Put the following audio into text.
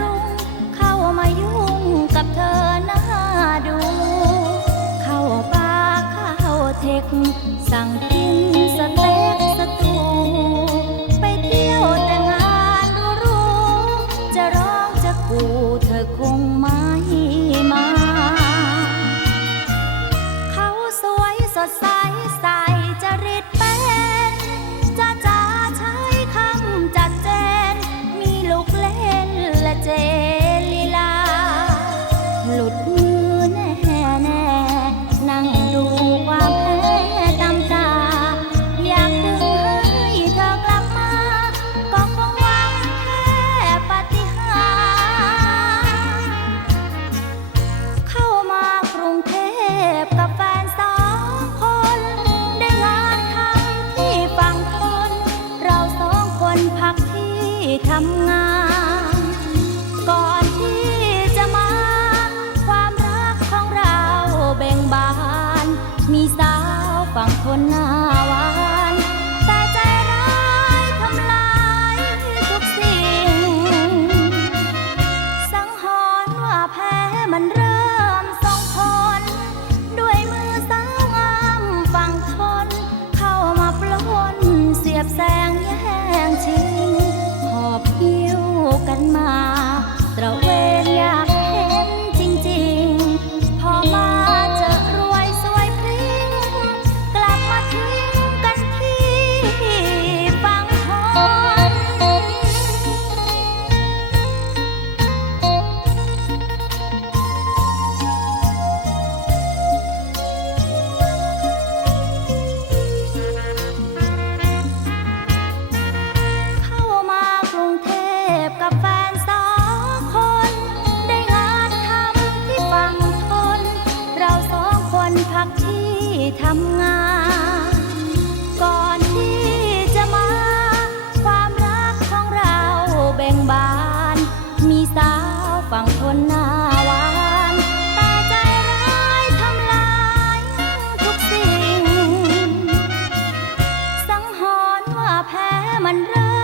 รุง เข้ามายุ่งกับเธอหน้าดู เข้าปาเข้าเทค สั่งกินสเต็กสตูไปเที่ยวแต่งานรู้ จะร้องจะกูเธอคง ทำงาน ก่อนที่จะมา ความรักของเราแบ่งบาน มีสาวฝั่งคนหน้าหวาน แต่ใจร้ายทำลายทุกสิ่ง สังหรณ์ว่าแพ้มันเริ่ม พักที่ทำงาน ก่อนที่จะมา ความรักของเราเบ่งบาน มีสาวฝั่งทนหน้าหวาน แต่ใจร้ายทำลายทุกสิ่ง สังหรณ์ว่าแพ้มันเริ่